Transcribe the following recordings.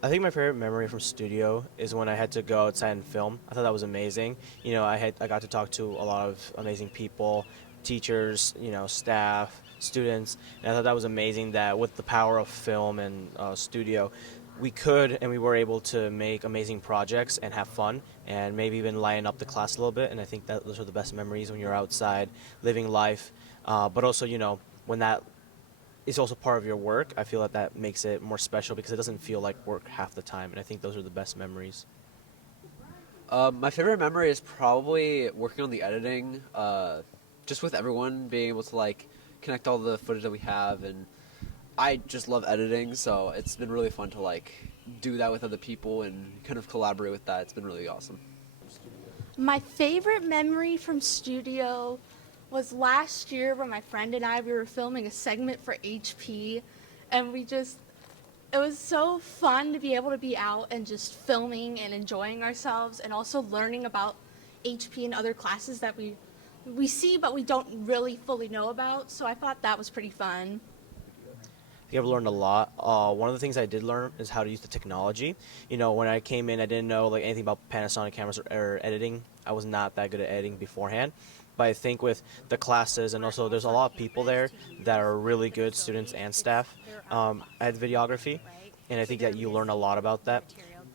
I think my favorite memory from studio is when I had to go outside and film. I thought that was amazing. I got to talk to a lot of amazing people, teachers, staff, students, and I thought that was amazing. That with the power of film and studio, we could and we were able to make amazing projects and have fun, and maybe even lighten up the class a little bit. And I think that those are the best memories when you're outside living life. But also, when that is also part of your work, I feel that makes it more special because it doesn't feel like work half the time, and I think those are the best memories. My favorite memory is probably working on the editing, just with everyone being able to like connect all the footage that we have, and I just love editing, so it's been really fun to like do that with other people and kind of collaborate with that. It's been really awesome. My favorite memory from studio was last year when my friend and I we were filming a segment for HP, and it was so fun to be able to be out and just filming and enjoying ourselves and also learning about HP and other classes that we see but we don't really fully know about. So I thought that was pretty fun. I think I've learned a lot. One of the things I did learn is how to use the technology. When I came in, I didn't know like anything about Panasonic cameras or editing. I was not that good at editing beforehand. But I think with the classes and also there's a lot of people there that are really good students and staff at videography, and I think that you learn a lot about that.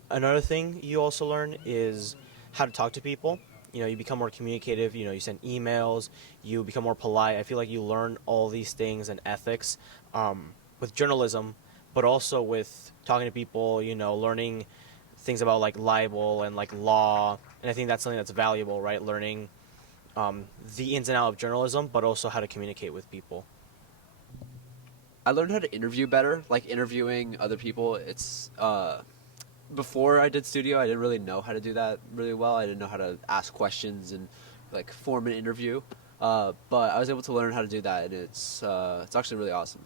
Another thing you also learn is how to talk to people. You become more communicative. You send emails. You become more polite. I feel like you learn all these things and ethics with journalism, but also with talking to people. Learning things about like libel and like law, and I think that's something that's valuable, right? Learning the ins and outs of journalism, but also how to communicate with people. I learned how to interview better, like interviewing other people. It's before I did studio, I didn't really know how to do that really well. I didn't know how to ask questions and like form an interview. But I was able to learn how to do that, and it's actually really awesome.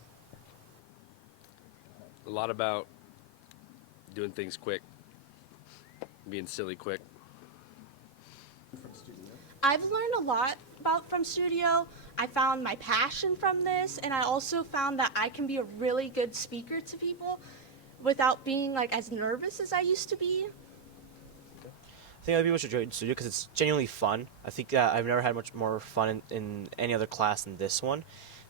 A lot about doing things quick, being silly quick. I've learned a lot about from studio. I found my passion from this, and I also found that I can be a really good speaker to people without being like as nervous as I used to be. I think other people should join studio because it's genuinely fun. I think I've never had much more fun in any other class than this one.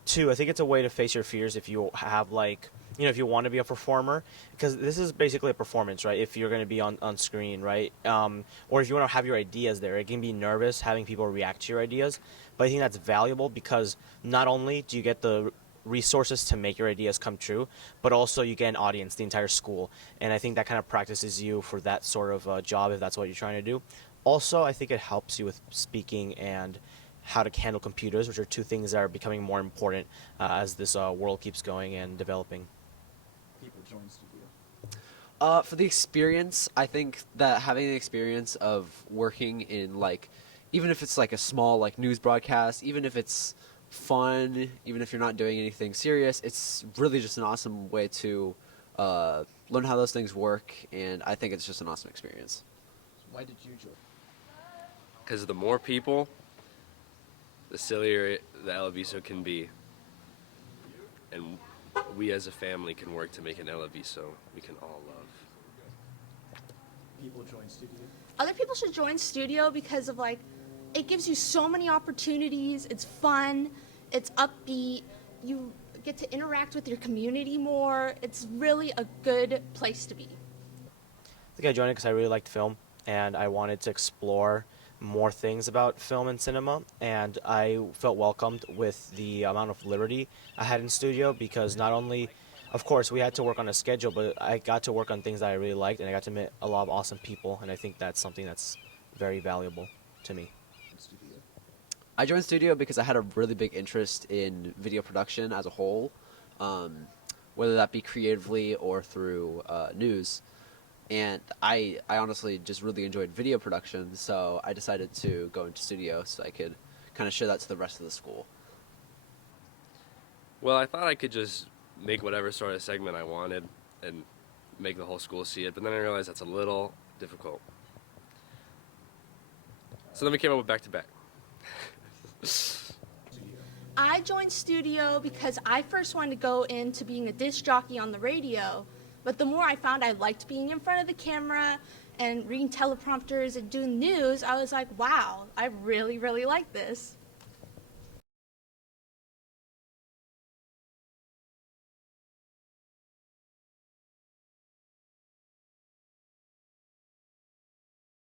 Two, I think it's a way to face your fears if you have like, if you want to be a performer, because this is basically a performance, right? If you're going to be on screen, right? Or if you want to have your ideas there, it can be nervous having people react to your ideas. But I think that's valuable because not only do you get the resources to make your ideas come true, but also you get an audience, the entire school. And I think that kind of practices you for that sort of job if that's what you're trying to do. Also, I think it helps you with speaking and how to handle computers, which are two things that are becoming more important as this world keeps going and developing. People join studio. For the experience, I think that having the experience of working in like, even if it's like a small like news broadcast, even if it's fun, even if you're not doing anything serious, it's really just an awesome way to learn how those things work, and I think it's just an awesome experience. Why did you join? Because the more people, the sillier the Eleviso can be. And we as a family can work to make an Eleviso we can all love. People join studio. Other people should join studio because of like it gives you so many opportunities. It's fun, it's upbeat, you get to interact with your community more. It's really a good place to be. I think I joined it because I really liked film and I wanted to explore more things about film and cinema, and I felt welcomed with the amount of liberty I had in studio because not only, of course, we had to work on a schedule, but I got to work on things that I really liked and I got to meet a lot of awesome people, and I think that's something that's very valuable to me. Studio. I joined studio because I had a really big interest in video production as a whole, whether that be creatively or through news. And I honestly just really enjoyed video production, so I decided to go into studio so I could kind of show that to the rest of the school. Well, I thought I could just make whatever sort of segment I wanted and make the whole school see it, but then I realized that's a little difficult. So then we came up with back-to-back. I joined studio because I first wanted to go into being a disc jockey on the radio, But the more I found I liked being in front of the camera and reading teleprompters and doing news, I was like, wow, I really, really like this.